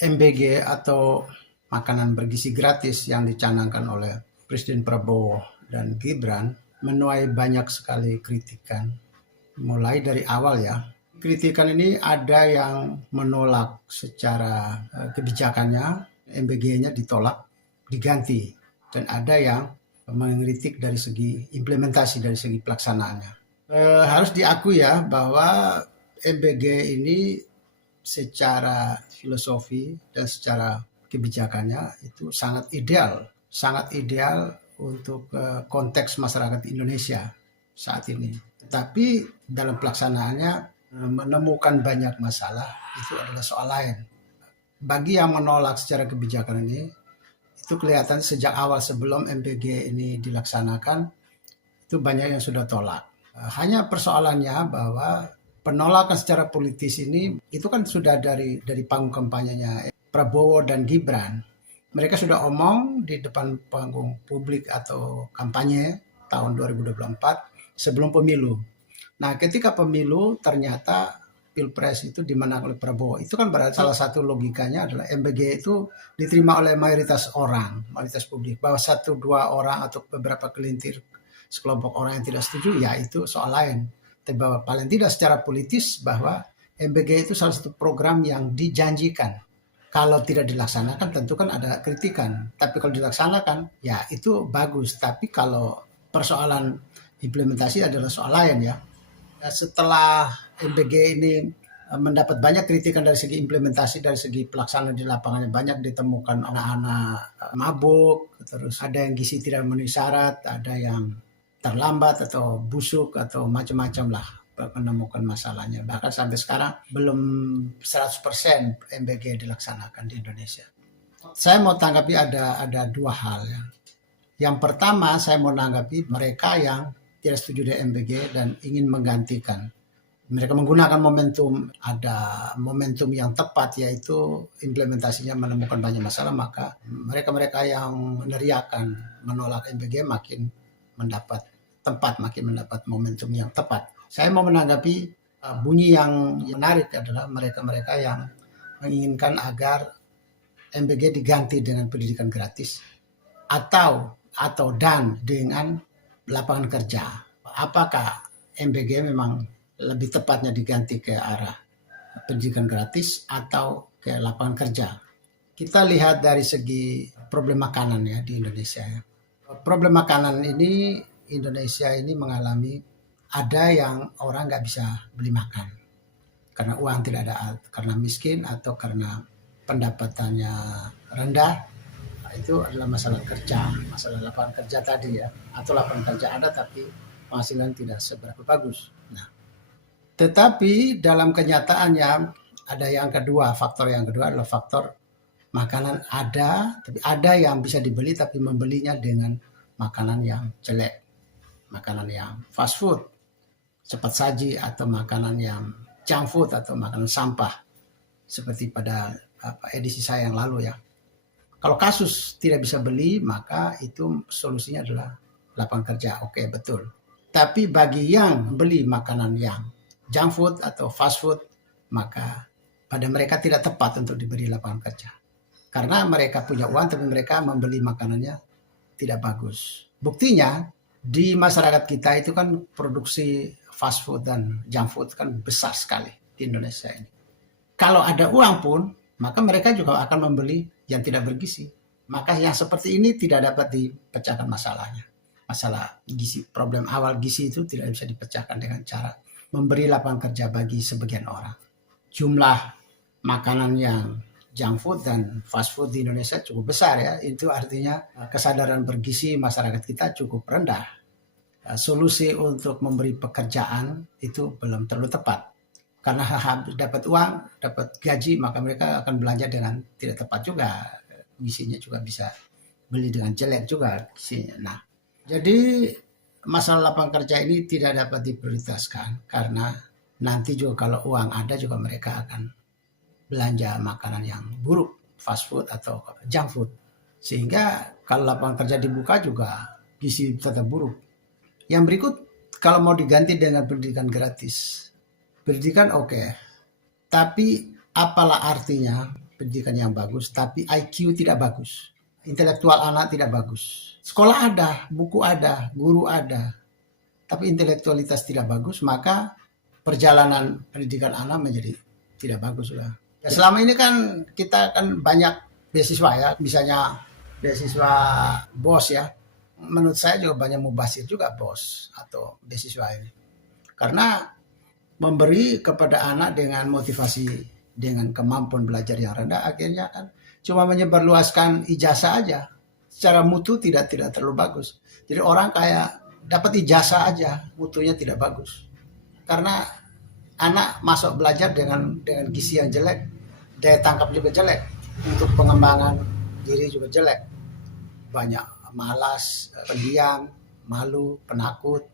MBG atau makanan bergizi gratis yang dicanangkan oleh Presiden Prabowo dan Gibran menuai banyak sekali kritikan. Mulai dari awal ya, kritikan ini ada yang menolak secara kebijakannya, MBG-nya ditolak, diganti. Dan ada yang mengkritik dari segi implementasi, dari segi pelaksanaannya. Harus diakui ya bahwa MBG ini secara filosofi dan secara kebijakannya itu sangat ideal untuk konteks masyarakat Indonesia saat ini. Tetapi dalam pelaksanaannya menemukan banyak masalah, itu adalah soal lain. Bagi yang menolak secara kebijakan ini, itu kelihatan sejak awal sebelum MBG ini dilaksanakan, itu banyak yang sudah tolak. Hanya persoalannya bahwa penolakan secara politis ini itu kan sudah dari panggung kampanyenya Prabowo dan Gibran. Mereka sudah omong di depan panggung publik atau kampanye tahun 2024 sebelum pemilu. Nah, ketika pemilu ternyata Pilpres itu dimenang oleh Prabowo. Itu kan berarti salah satu logikanya adalah MBG itu diterima oleh mayoritas orang, mayoritas publik. Bahwa satu dua orang atau beberapa kelintir sekelompok orang yang tidak setuju, ya itu soal lain. Tapi bahwa paling tidak secara politis bahwa MBG itu salah satu program yang dijanjikan. Kalau tidak dilaksanakan tentu kan ada kritikan. Tapi kalau dilaksanakan ya itu bagus. Tapi kalau persoalan implementasi adalah soal lain ya. Setelah MBG ini mendapat banyak kritikan dari segi implementasi, dari segi pelaksanaan di lapangannya, banyak ditemukan anak-anak mabuk, terus ada yang gizi tidak memenuhi syarat, ada yang terlambat atau busuk atau macam-macam lah menemukan masalahnya. Bahkan sampai sekarang belum 100% MBG dilaksanakan di Indonesia. Saya mau tanggapi ada dua hal ya. Yang pertama saya mau tanggapi mereka yang tidak setuju dengan MBG dan ingin menggantikan. Mereka menggunakan momentum, ada momentum yang tepat yaitu implementasinya menemukan banyak masalah, maka mereka-mereka yang meneriakan menolak MBG makin mendapat tempat, makin mendapat momentum yang tepat. Saya mau menanggapi bunyi yang menarik adalah mereka-mereka yang menginginkan agar MBG diganti dengan pendidikan gratis dan dengan lapangan kerja. Apakah MBG memang lebih tepatnya diganti ke arah pendidikan gratis atau ke lapangan kerja? Kita lihat dari segi problem makanan ya di Indonesia ya. Problem makanan ini Indonesia ini mengalami ada yang orang nggak bisa beli makan karena uang tidak ada, karena miskin atau karena pendapatannya rendah. Itu adalah masalah kerja, masalah lapangan kerja tadi ya, atau lapangan kerja ada tapi penghasilan tidak seberapa bagus. Nah, tetapi dalam kenyataannya ada yang kedua, faktor yang kedua adalah faktor makanan ada, tapi ada yang bisa dibeli tapi membelinya dengan makanan yang jelek, makanan yang fast food, cepat saji, atau makanan yang junk food atau makanan sampah seperti pada edisi saya yang lalu ya. Kalau kasus tidak bisa beli, maka itu solusinya adalah lapangan kerja. Oke, betul. Tapi bagi yang beli makanan yang junk food atau fast food, maka pada mereka tidak tepat untuk diberi lapangan kerja. Karena mereka punya uang, tapi mereka membeli makanannya tidak bagus. Buktinya, di masyarakat kita itu kan produksi fast food dan junk food kan besar sekali di Indonesia ini. Kalau ada uang pun, maka mereka juga akan membeli yang tidak bergizi. Maka yang seperti ini tidak dapat dipecahkan masalahnya. Masalah gizi, problem awal gizi itu tidak bisa dipecahkan dengan cara memberi lapangan kerja bagi sebagian orang. Jumlah makanan yang junk food dan fast food di Indonesia cukup besar ya. Itu artinya kesadaran bergizi masyarakat kita cukup rendah. Solusi untuk memberi pekerjaan itu belum terlalu tepat. Karena dapat uang, dapat gaji, maka mereka akan belanja dengan tidak tepat juga. Gizinya juga bisa beli dengan jelek juga gizinya. Nah, jadi masalah lapangan kerja ini tidak dapat diprioritaskan karena nanti juga kalau uang ada juga mereka akan belanja makanan yang buruk, fast food atau junk food. Sehingga kalau lapangan kerja dibuka juga gizi tetap buruk. Yang berikut, kalau mau diganti dengan pendidikan gratis. Pendidikan oke, tapi apalah artinya pendidikan yang bagus, tapi IQ tidak bagus. Intelektual anak tidak bagus. Sekolah ada, buku ada, guru ada, tapi intelektualitas tidak bagus, maka perjalanan pendidikan anak menjadi tidak bagus sudah. Ya, selama ini kan kita kan banyak beasiswa ya, misalnya beasiswa BOS ya. Menurut saya juga banyak mubazir juga BOS atau beasiswa ini. Karena memberi kepada anak dengan motivasi, dengan kemampuan belajar yang rendah, akhirnya kan cuma menyebarluaskan ijazah aja. Secara mutu tidak terlalu bagus. Jadi orang kayak dapat ijazah aja, mutunya tidak bagus. Karena anak masuk belajar dengan gizi yang jelek, daya tangkap juga jelek, untuk pengembangan diri juga jelek. Banyak malas, pendiam, malu, penakut,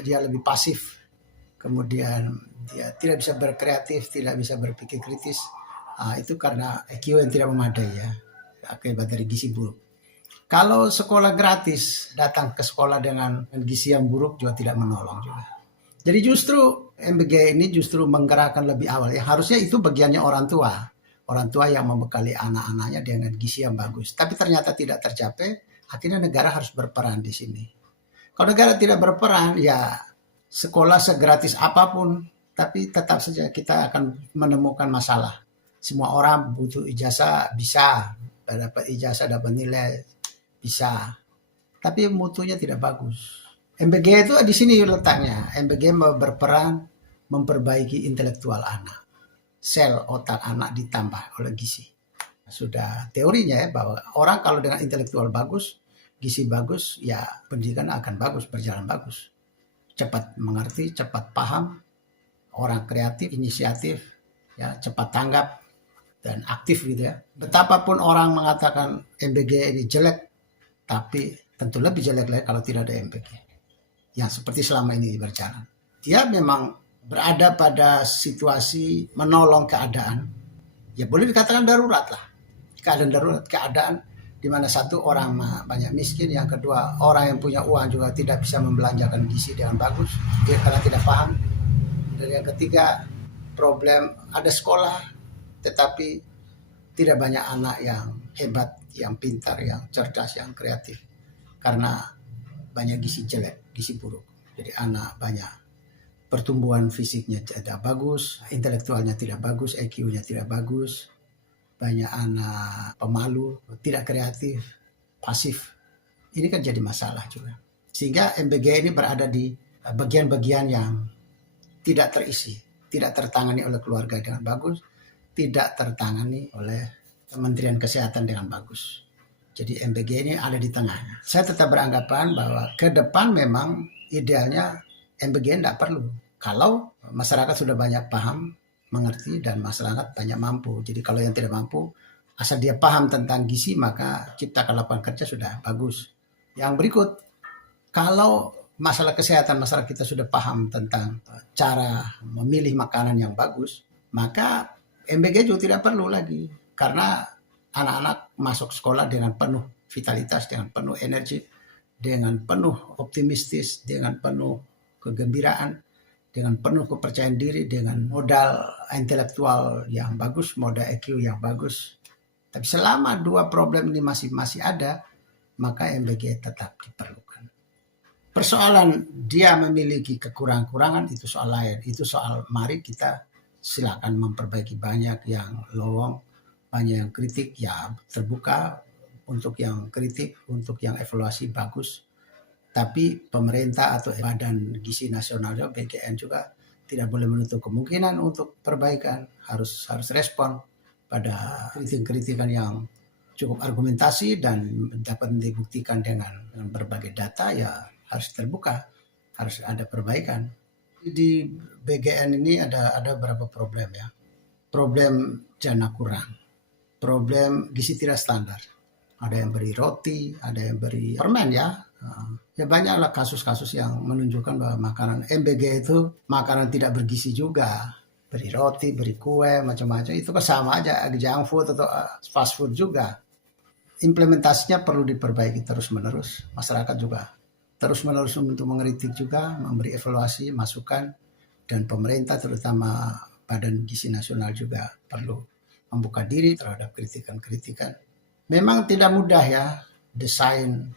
dia lebih pasif. Kemudian dia tidak bisa berkreatif, tidak bisa berpikir kritis. Itu karena IQ yang tidak memadai ya, akibat dari gizi buruk. Kalau sekolah gratis, datang ke sekolah dengan gizi yang buruk juga tidak menolong juga. Jadi justru MBG ini justru menggerakkan lebih awal ya. Harusnya itu bagiannya orang tua. Orang tua yang membekali anak-anaknya dengan gizi yang bagus. Tapi ternyata tidak tercapai, akhirnya negara harus berperan di sini. Kalau negara tidak berperan, ya sekolah segratis apapun, tapi tetap saja kita akan menemukan masalah. Semua orang butuh ijazah, bisa. Dapat ijazah, dapat nilai, bisa. Tapi mutunya tidak bagus. MBG itu di sini letaknya. MBG berperan memperbaiki intelektual anak. Sel otak anak ditambah oleh gizi. Sudah teorinya ya bahwa orang kalau dengan intelektual bagus, gizi bagus, ya pendidikan akan bagus, berjalan bagus. Cepat mengerti, cepat paham, orang kreatif, inisiatif, ya cepat tanggap dan aktif gitu ya. Betapapun orang mengatakan MBG ini jelek, tapi tentu lebih jelek lagi kalau tidak ada MBG. Yang seperti selama ini berjalan. Dia memang berada pada situasi menolong keadaan. Ya boleh dikatakan darurat lah. Keadaan darurat, keadaan di mana satu orang banyak miskin, yang kedua orang yang punya uang juga tidak bisa membelanjakan gizi dengan bagus, dia karena tidak paham. Dan yang ketiga, problem ada sekolah, tetapi tidak banyak anak yang hebat, yang pintar, yang cerdas, yang kreatif. Karena banyak gizi jelek, gizi buruk. Jadi anak banyak pertumbuhan fisiknya tidak bagus, intelektualnya tidak bagus, IQ-nya tidak bagus. Banyak anak pemalu, tidak kreatif, pasif. Ini kan jadi masalah juga. Sehingga MBG ini berada di bagian-bagian yang tidak terisi, tidak tertangani oleh keluarga dengan bagus, tidak tertangani oleh Kementerian Kesehatan dengan bagus. Jadi MBG ini ada di tengahnya. Saya tetap beranggapan bahwa ke depan memang idealnya MBG tidak perlu. Kalau masyarakat sudah banyak paham, mengerti, dan masyarakat banyak mampu. Jadi kalau yang tidak mampu, asal dia paham tentang gizi, maka ciptakan lapangan kerja sudah bagus. Yang berikut, kalau masalah kesehatan masyarakat kita sudah paham tentang cara memilih makanan yang bagus, maka MBG juga tidak perlu lagi. Karena anak-anak masuk sekolah dengan penuh vitalitas, dengan penuh energi, dengan penuh optimistis, dengan penuh kegembiraan, dengan penuh kepercayaan diri, dengan modal intelektual yang bagus, modal IQ yang bagus. Tapi selama dua problem ini masih ada, maka MBG tetap diperlukan. Persoalan dia memiliki kekurangan-kurangan itu soal lain. Itu soal mari kita silakan memperbaiki, banyak yang lowong, banyak yang kritik, ya terbuka untuk yang kritik, untuk yang evaluasi bagus. Tapi pemerintah atau Badan Gizi Nasional BGN juga tidak boleh menutup kemungkinan untuk perbaikan. Harus respon pada kritikan yang cukup argumentasi dan dapat dibuktikan dengan berbagai data, ya harus terbuka, harus ada perbaikan. Di BGN ini ada beberapa problem ya. Problem jana kurang, problem gizi tidak standar. Ada yang beri roti, ada yang beri permen ya. Ya banyaklah kasus-kasus yang menunjukkan bahwa makanan MBG itu makanan tidak bergizi juga. Beri roti, beri kue, macam-macam. Itu kan sama aja, junk food atau fast food juga. Implementasinya perlu diperbaiki terus-menerus. Masyarakat juga terus-menerus untuk mengkritik juga, memberi evaluasi, masukan. Dan pemerintah terutama Badan Gizi Nasional juga perlu membuka diri terhadap kritikan-kritikan. Memang tidak mudah ya desain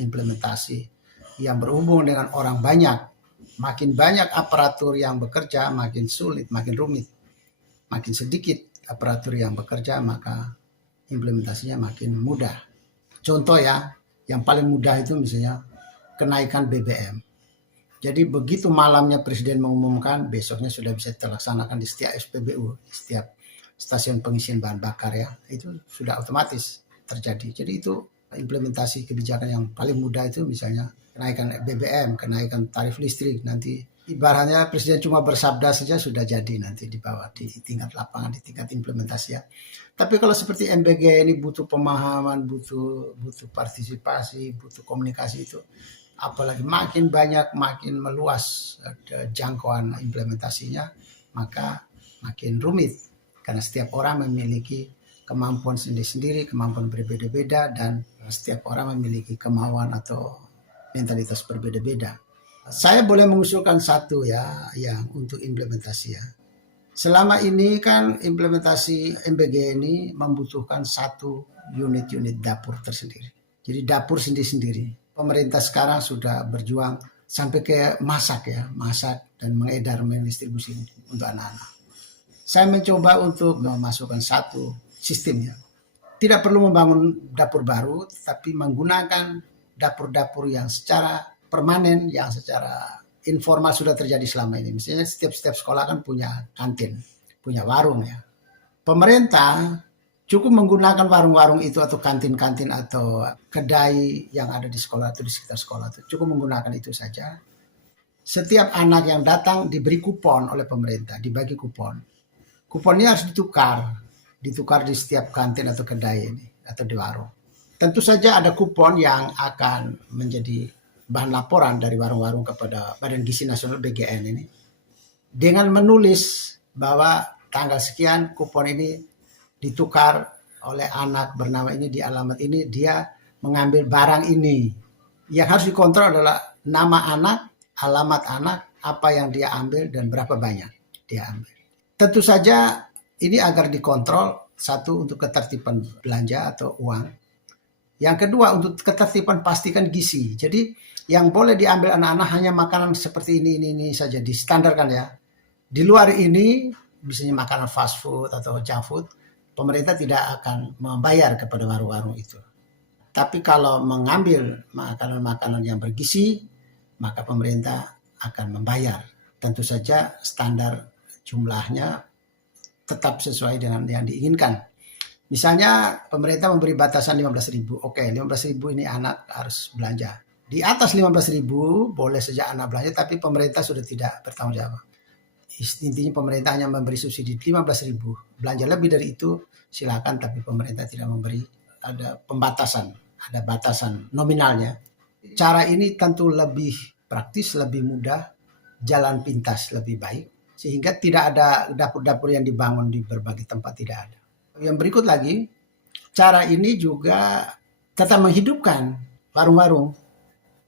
implementasi yang berhubung dengan orang banyak. Makin banyak aparatur yang bekerja, makin sulit, makin rumit. Makin sedikit aparatur yang bekerja, maka implementasinya makin mudah. Contoh ya, yang paling mudah itu misalnya kenaikan BBM. Jadi begitu malamnya Presiden mengumumkan, besoknya sudah bisa terlaksanakan di setiap SPBU, di setiap stasiun pengisian bahan bakar ya. Itu sudah otomatis terjadi. Jadi itu implementasi kebijakan yang paling mudah itu misalnya kenaikan BBM, kenaikan tarif listrik. Nanti ibaratnya Presiden cuma bersabda saja sudah jadi nanti di bawah, di tingkat lapangan, di tingkat implementasi ya. Tapi kalau seperti MBG ini butuh pemahaman, butuh partisipasi, butuh komunikasi itu. Apalagi makin banyak, makin meluas jangkauan implementasinya, maka makin rumit. Karena setiap orang memiliki kemampuan sendiri-sendiri, kemampuan berbeda-beda, dan setiap orang memiliki kemauan atau mentalitas berbeda-beda. Saya boleh mengusulkan satu ya, yang untuk implementasi ya. Selama ini kan implementasi MBG ini membutuhkan satu unit-unit dapur tersendiri. Jadi dapur sendiri-sendiri. Pemerintah sekarang sudah berjuang sampai ke masak dan mengedar, mendistribusi untuk anak-anak. Saya mencoba untuk memasukkan satu sistemnya. Tidak perlu membangun dapur baru, tapi menggunakan dapur-dapur yang secara permanen, yang secara informal sudah terjadi selama ini. Misalnya setiap sekolah kan punya kantin, punya warung ya. Pemerintah cukup menggunakan warung-warung itu atau kantin-kantin atau kedai yang ada di sekolah atau di sekitar sekolah itu. Cukup menggunakan itu saja. Setiap anak yang datang diberi kupon oleh pemerintah, dibagi kupon. Kuponnya harus ditukar di setiap kantin atau kedai ini atau di warung. Tentu saja ada kupon yang akan menjadi bahan laporan dari warung-warung kepada Badan Gizi Nasional BGN ini dengan menulis bahwa tanggal sekian kupon ini ditukar oleh anak bernama ini di alamat ini, dia mengambil barang ini. Yang harus dikontrol adalah nama anak, alamat anak, apa yang dia ambil dan berapa banyak dia ambil. Tentu saja ini agar dikontrol, satu untuk ketertiban belanja atau uang. Yang kedua untuk ketertiban pastikan gizi. Jadi yang boleh diambil anak-anak hanya makanan seperti ini saja, distandarkan ya. Di luar ini, misalnya makanan fast food atau junk food, pemerintah tidak akan membayar kepada warung-warung itu. Tapi kalau mengambil makanan-makanan yang bergizi, maka pemerintah akan membayar. Tentu saja standar jumlahnya tetap sesuai dengan yang diinginkan. Misalnya pemerintah memberi batasan 15.000. Oke, 15.000 ini anak harus belanja. Di atas 15.000 boleh saja anak belanja, tapi pemerintah sudah tidak bertanggung jawab. Intinya pemerintah hanya memberi subsidi 15.000. Belanja lebih dari itu silakan, tapi pemerintah tidak memberi, ada pembatasan, ada batasan nominalnya. Cara ini tentu lebih praktis, lebih mudah, jalan pintas lebih baik, sehingga tidak ada dapur-dapur yang dibangun di berbagai tempat, tidak ada. Yang berikut lagi, cara ini juga tetap menghidupkan warung-warung.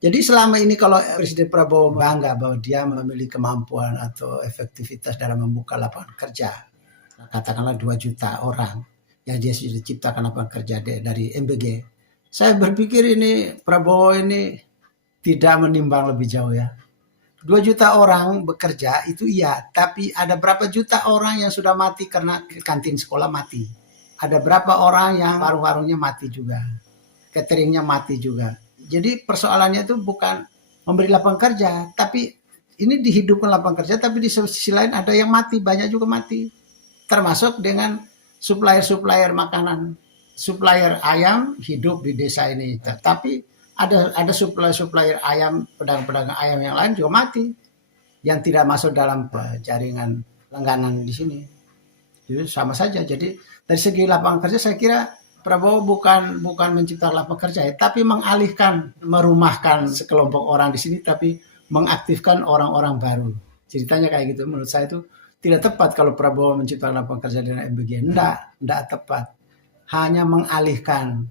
Jadi selama ini kalau Presiden Prabowo bangga bahwa dia memiliki kemampuan atau efektivitas dalam membuka lapangan kerja, katakanlah 2 juta orang yang dia sudah ciptakan lapangan kerja dari MBG. Saya berpikir ini Prabowo ini tidak menimbang lebih jauh ya. 2 juta orang bekerja itu iya, tapi ada berapa juta orang yang sudah mati karena kantin sekolah mati. Ada berapa orang yang warung-warungnya mati juga, cateringnya mati juga. Jadi persoalannya itu bukan memberi lapangan kerja, tapi ini dihidupkan lapangan kerja, tapi di sisi lain ada yang mati, banyak juga mati. Termasuk dengan supplier makanan, supplier ayam hidup di desa ini. Tapi ada supplier ayam, pedagang-pedagang ayam yang lain juga mati, yang tidak masuk dalam jaringan langganan di sini. Jadi sama saja. Jadi dari segi lapangan kerja saya kira Prabowo bukan menciptakan lapangan kerja, tapi mengalihkan, merumahkan sekelompok orang di sini, tapi mengaktifkan orang-orang baru. Ceritanya kayak gitu. Menurut saya itu tidak tepat kalau Prabowo menciptakan lapangan kerja dengan MBG. Enggak tepat. Hanya mengalihkan.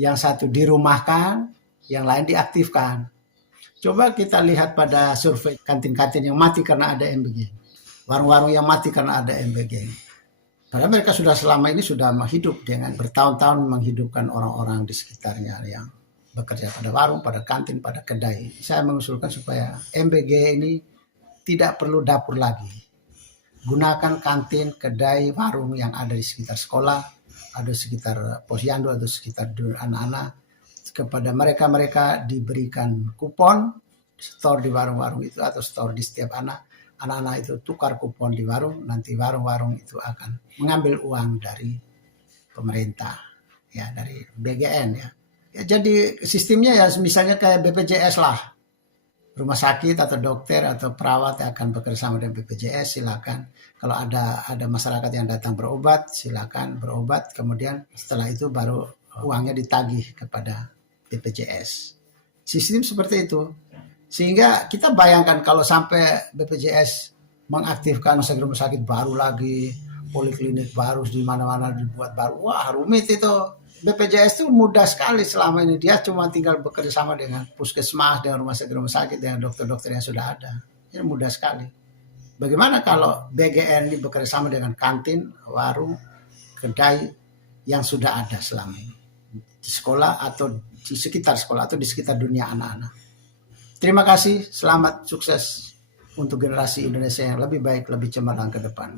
Yang satu dirumahkan, yang lain diaktifkan. Coba kita lihat pada survei kantin-kantin yang mati karena ada MBG. Warung-warung yang mati karena ada MBG. Padahal mereka sudah selama ini sudah hidup dengan bertahun-tahun menghidupkan orang-orang di sekitarnya yang bekerja pada warung, pada kantin, pada kedai. Saya mengusulkan supaya MBG ini tidak perlu dapur lagi. Gunakan kantin, kedai, warung yang ada di sekitar sekolah, ada sekitar posyandu atau sekitar anak-anak. Kepada mereka-mereka diberikan kupon, store di warung-warung itu atau store di setiap anak-anak itu tukar kupon di warung, nanti warung-warung itu akan mengambil uang dari pemerintah, ya dari BGN ya. Ya jadi sistemnya ya misalnya kayak BPJS lah. Rumah sakit atau dokter atau perawat yang akan bekerja sama dengan BPJS silakan. Kalau ada masyarakat yang datang berobat silakan berobat. Kemudian setelah itu baru uangnya ditagih kepada BPJS. Sistem seperti itu. Sehingga kita bayangkan kalau sampai BPJS mengaktifkan rumah sakit baru lagi, poliklinik baru di mana-mana dibuat baru, wah rumit itu. BPJS itu mudah sekali selama ini, dia cuma tinggal bekerja sama dengan puskesmas, dengan rumah sakit, dengan dokter-dokter yang sudah ada. Ini mudah sekali. Bagaimana kalau BGN ini bekerja sama dengan kantin, warung, kedai yang sudah ada selama ini di sekolah atau di sekitar sekolah atau di sekitar dunia anak-anak. Terima kasih, selamat sukses untuk generasi Indonesia yang lebih baik, lebih cemerlang ke depan.